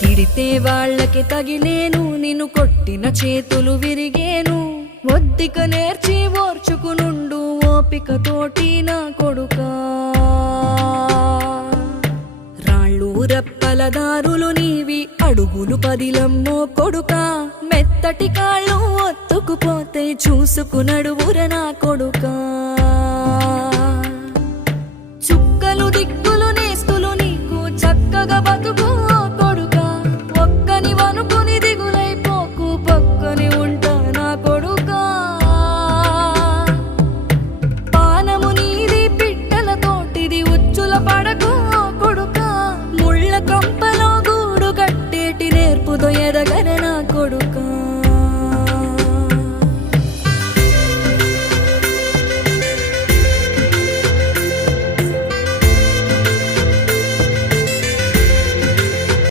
తిడితే వాళ్ళకి తగిలేను, నిన్ను కొట్టిన చేతులు విరిగేను. ఒద్దిక నేర్చి ఓర్చుకునుండు ఓపికతోటి నా కొడుకా. రాళ్ళు రప్పల దారులు నీవి, అడుగులు పదిలమ్మో కొడుకా. మెత్తటి కాళ్ళు ఒత్తుకుపోతే చూసుకునడువుర నా కొడుకా. చుక్కలు దిక్కులు నేస్తులు నీకు చక్కగా బతుకు కొడుకా. ఒక్కని వనుకుని దిగులైపోకు, పక్కని ఉంటా నా కొడుకా. పానము నీది పిట్టల తోటిది, ఉచ్చుల పడకు కొడుకా. ముళ్ళ కంపలో గూడు కట్టేటి నేర్పుతో ఎదగర నా కొడుకా.